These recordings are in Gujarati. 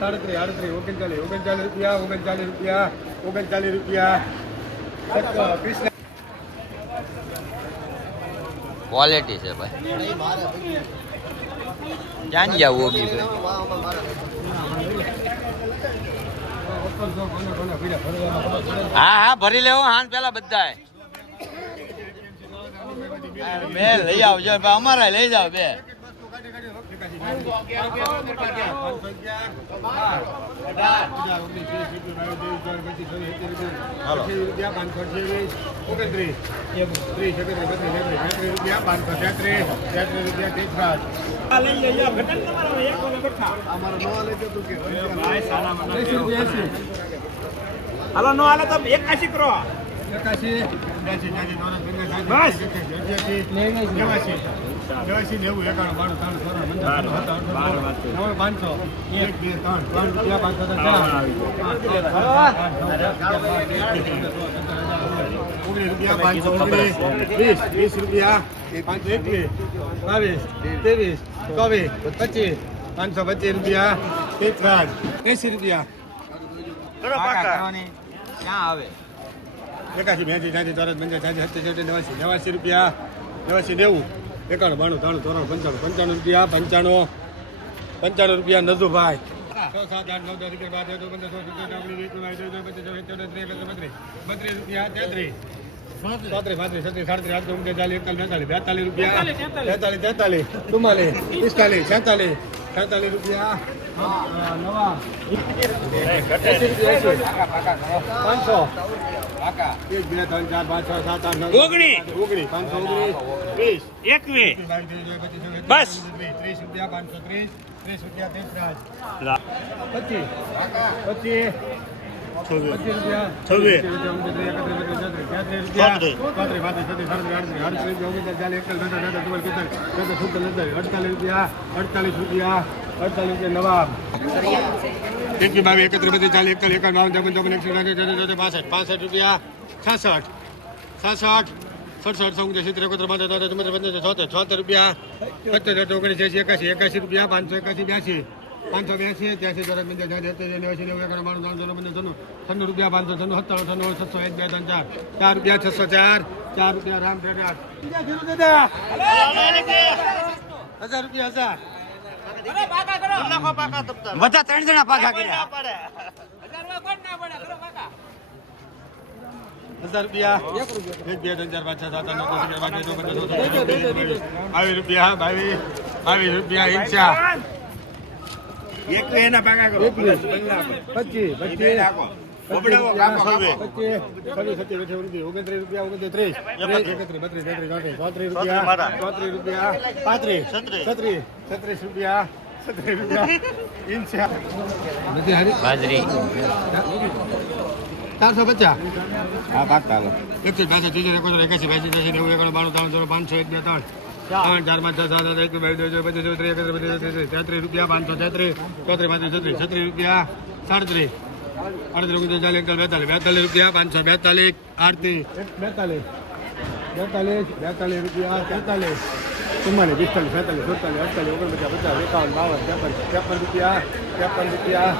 સાડત્રીસ આડત્રીસ ઓગણચાલીસ ઓગણચાલીસ રૂપિયા ઓગણચાલીસ રૂપિયા ઓગણચાલીસ રૂપિયા ક્વોલિટી છે ભાઈ? ઓબી ભાઈ હા હા, ભરી લેવો, હાન પેલા બધાય. બે લઈ આવજો અમારે લઈ જાવ બે. હાલો નો હાલે તો એકાશી કરો એકાશી નેવ્યાસી નેવ્યાસી નેવું એકાણું બાણું ત્રણ સોળ પંદર પાંચસો એક બે ત્રણ ત્રણ રૂપિયા પાંચસો ઓગણીસ રૂપિયા પાંચસો ઓગણીસ વીસ વીસ રૂપિયા પાંચસો એકવીસ બાવીસ ત્રેવીસ ચોવીસ પચીસ પાંચસો પચીસ રૂપિયા. તેત્રાજ એંસી રૂપિયા. ક્યાં આવે? એકાશી બેસી ત્યાંસી ચોરસ પંચાસી સાઠી સત્તર નવાસી નવાસી રૂપિયા. નવાસી નેવું. એકાણું બાણું ત્રાણું ત્રણ પંચાણું પંચાણું રૂપિયા પંચાણું પંચાણું રૂપિયા નજુભાઈ છ સાત આઠ નવ દસ રૂપિયા બાર ચૌદ પંદર સોળ સત્તર બત્રીસ રૂપિયા તેત્રીસ. ચોત્રીસ પાંત્રીસ છત્રીસ સાડત્રીસ આઠત્રીસ ઓગણત્રીસ ચાલીસ એકતાલીસ બેતાલીસ રૂપિયા. બેતાલીસ તેતાલીસ ચુમ્માલીસ પિસ્તાલીસ છેતાલીસ છેતાલીસ રૂપિયા. નવા. પાંચસો. બસ. ત્રીસ રૂપિયા પાંચસો ત્રીસ ત્રીસ રૂપિયા ત્રીસ. અડતાલીસ રૂપિયા અડતાલીસ રૂપિયા નવાબ એકવી બાવીસ એકત્રીસ બત્રીસ ચાલીસ એકતાલીસ એકાવન બાવન ચોપન ચોપન એકસો પાસઠ. પાસઠ રૂપિયા છાસઠ. છાસઠ સડસઠ સૌ સિત્તેર એકોતેર બાંધે તોતેર ચુમ્મોતેર પંદર છોતેર છોતેર રૂપિયા. પંચોતેર ઓગણીસ એસી એકાસી એકાસી રૂપિયા પાંચસો એકાસી બ્યાસી. પાંચસો બ્યાસી ત્યાંસી ચોરસ પંદર ચાર સિત્તેર નેવાસી નેવું એકડ બાણું ત્રણસો પંદર છન્નું છન્નું રૂપિયા પાંચસો છન્નું સત્તાણું છન્નું છસો એક બે ત્રણ ચાર. ચાર રૂપિયા છસો ચાર. ચાર રૂપિયા રામ આઠ હજાર રૂપિયા હજાર. બધા ત્રણ જણા પાકા કર્યા. હજાર રૂપિયા. એક બે ત્રણ ચાર પાંચ છ સાત આઠ નવ દસ અગિયાર બાર તેર ચૌદ પંદર સોળ સત્તર અઢાર ઓગણીસ બાવીસ રૂપિયા રૂપિયા ઈંચા એકવીસ એના પાકા કરો. પચીસ પચીસ. પાંત્રીસ. છત્રીસ છત્રીસ રૂપિયા. બાજરી. ચારસો પચાસ. હા પાકતા એકસો પાસઠ ત્રીસો એકોતેર એકાસી બાસી ત્યાસી નેવું એકાણું બાણું ત્રણ ચોર પાંચસો એક બે ત્રણ. ત્રણ ચાર પાંચ છ સાત આઠ એક બે ત્રણ પચીસ ત્રીસ એકત્રીસ તેત્રીસ રૂપિયા પાંચસો તેત્રીસ. ચોત્રીસ પાંત્રીસ છત્રીસ છત્રીસ રૂપિયા સાડત્રીસ. અડત્રીસ રૂપિયા ચાલીસ એકતાલીસ બેતાલીસ બેતાલીસ રૂપિયા પાંચસો બેતાલીસ આડત્રીસ બેતાલીસ બેતાલીસ બેતાલીસ રૂપિયા, તેતાલીસ. ચુમ્માલીસ પિસ્તાલીસ, છેતાલીસ, સુડતાલીસ, અડતાલીસ, ઓગણપચાસ, પચાસ, એકાવન, બાવન, ત્રેપન ત્રેપન રૂપિયા ત્રેપન રૂપિયા.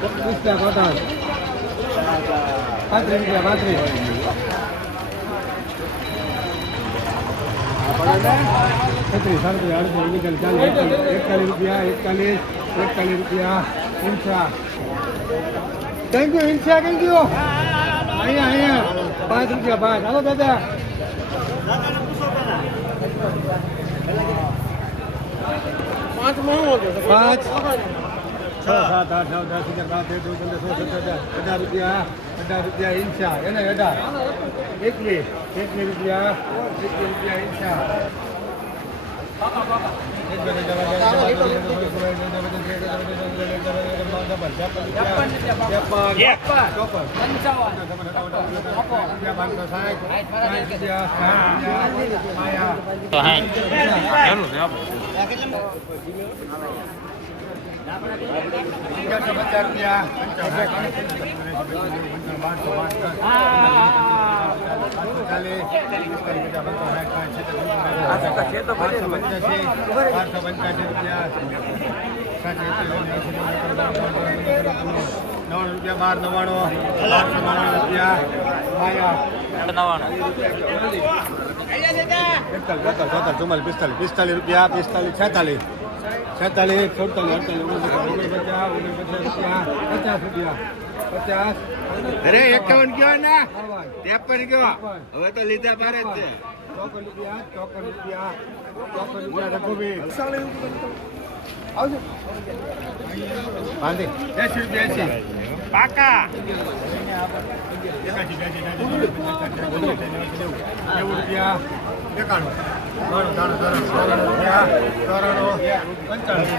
પિસ્તા પચાસ પાંત્રીસ રૂપિયા, પાંત્રીસ. છત્રીસ સાડત્રીસ આડત્રીસ ઓગણચાલીસ, ચાલીસ, એકતાલીસ રૂપિયા, એકતાલીસ એકતાલીસ રૂપિયા ઇન્સા થેન્ક યુ ઇન્સા થેન્ક યુ અહીંયા અહીંયા. પાંચ રૂપિયા પાંચ. હાલો દાદા. પાંચ છ સાત આઠ નવ દસ અગિયાર બાર તેર ચૌદ પંદર સોળ સત્તર અઢાર રૂપિયા અઢાર રૂપિયા ઇંચા એને અઢાર. એકવીસ એકવીસ રૂપિયા. એકવીસ રૂપિયા ઇંચા એક બે ત્રણ ચાર પાંચ છ સાત આઠ નવ દસ અગિયાર બાર તેર ચૌદ પંદર સોળ સત્તર અઢાર ચોપન પાંચસો સાઠ સાઠ રૂપિયા સાઠ રૂપિયા માયા તો હા અગિયારસો પચાસ રૂપિયા બારસો ચાલીસ બારસો પંચ્યાસી રૂપિયા બાર નવ્વાણું બારસો નવ્વાણું રૂપિયા ચોતાલીસ ચુમ્માલીસ પિસ્તાલીસ પિસ્તાલીસ રૂપિયા પિસ્તાલીસ છેતાલીસ છેતાલીસ સુડતાલીસ અડતાલીસ ઓગણપચાસ ઓગણપચાસ રૂપિયા પચાસ રૂપિયા. અરે એકાવન કયો ને? ત્રેપન કયો? હવે તો લીધા ભારે જ છે. ચોપન રૂપિયા ચોપન રૂપિયા ચોપન રૂપિયા એસી પાકા. નેવું રૂપિયા. એકાણું. ત્રણ ત્રણ ત્રણ ત્રણ પંચાણું.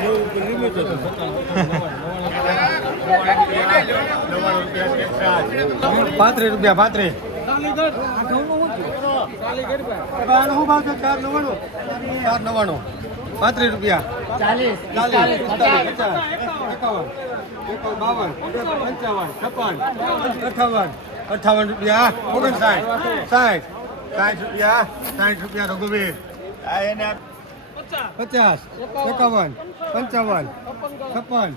પાંત્રીસ રૂપિયા પાંત્રીસ. ચાર નવ્વાણું? ચાર નવ્વાણું. પાંત્રીસ રૂપિયા. ચાલીસ. ચાલીસ એકાવન બાવન પંચાવન છપ્પન અઠાવન. અઠાવન રૂપિયા ઓગણસાઠ. સાઠ. સાઠ રૂપિયા સાઠ રૂપિયા રઘુવીર. આ એને પચાસ. એકાવન પંચાવન છપ્પન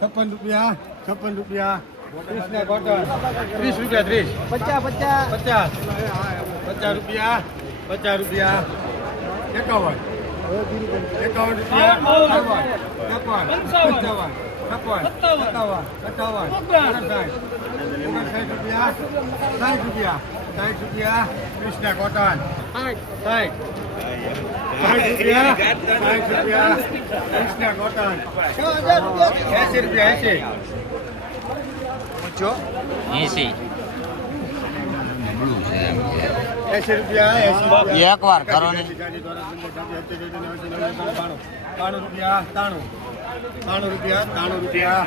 છપ્પન રૂપિયા છપ્પન રૂપિયા. ત્રીસ ને કોટન ત્રીસ રૂપિયા ત્રીસ. પચાસ પચાસ. પચાસ. પચાસ રૂપિયા પચાસ રૂપિયા. એકાવન. એકાવન રૂપિયા છપ્પન છપ્પન પંચાવન. છપ્પન સત્તાવન. અઠાવન ઓગણસાઠ. ઓગણસાઠ રૂપિયા સાઠ રૂપિયા. સાઠ રૂપિયા ને કોટન સાઠ સાઠ રૂપિયા સાઠ રૂપિયા ત્રીસના કોટન એસી રૂપિયા એસી એસી એસી રૂપિયા એસી રૂપિયા. એક વાર કરો ને. ત્રાણું રૂપિયા ત્રાણું ત્રાણું રૂપિયા ત્રાણું રૂપિયા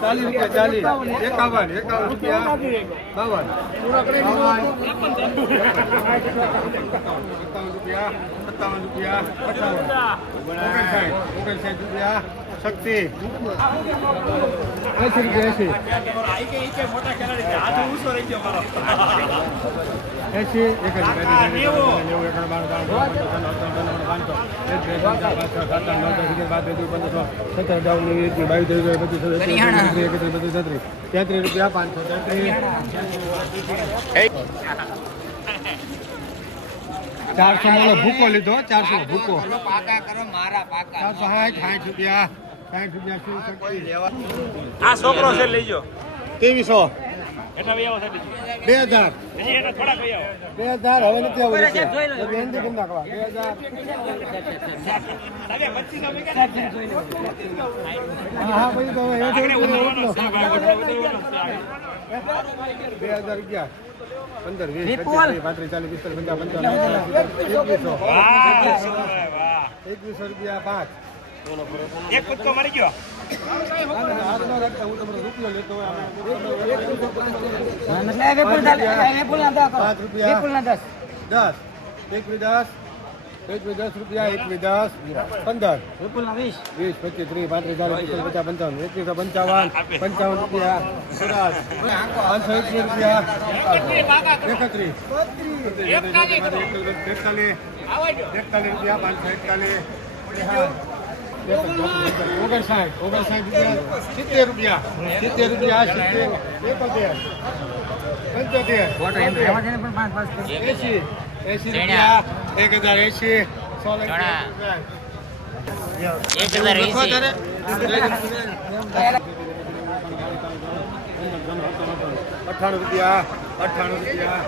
ચાલીસ રૂપિયા ચાલીસ એકાવન એકાવન રૂપિયા બાવન રૂપિયા સત્તાવન રૂપિયા અઠાવન ઓગણસાઠ ઓગણસાઠ રૂપિયા શક્તિ. એસી રૂપિયા એસી. તેત્રીસ રૂપિયા પાંચસો ચારસો ભૂકો લીધો ચારસો ભૂકો. પાકા કરો મારા ચારસો સાઠ સાઠ રૂપિયા. સાઠ રૂપિયા આ છોકરો છે લઈ જાઓ. ત્રેવીસો. બે હજાર. બે હજાર હવે નથી આવું બેનથી કેમ નાખવા બે હજાર. બે હજાર અગિયાર પંદર વીસ પાંત્રીસ ચાલીસ પિસ્તાલીસ પંચાવન પંચાવન. એકવીસો રૂપિયા પાંચ એક કૂદકો મારી ગયો પંદર વીસ પચીસ ત્રીસ પાંત્રીસ ચાલીસ પચાસ પંચાવન એકવીસો પંચાવન પંચાવન રૂપિયા પાંચસો એકવીસ રૂપિયા એકત્રીસ એકતાલીસ એકતાલીસ રૂપિયા પાંચસો એકતાલીસ ઓગણસાઠ ઓગણસાઠ રૂપિયા સિત્તેર રૂપિયા સિત્તેર રૂપિયા સિત્તેર એકોતેર પંચોતેર એસી એસી રૂપિયા એક હજાર એસી સોલંકી એક હજાર એંસી. અઠ્ઠાણું રૂપિયા અઠ્ઠાણું રૂપિયા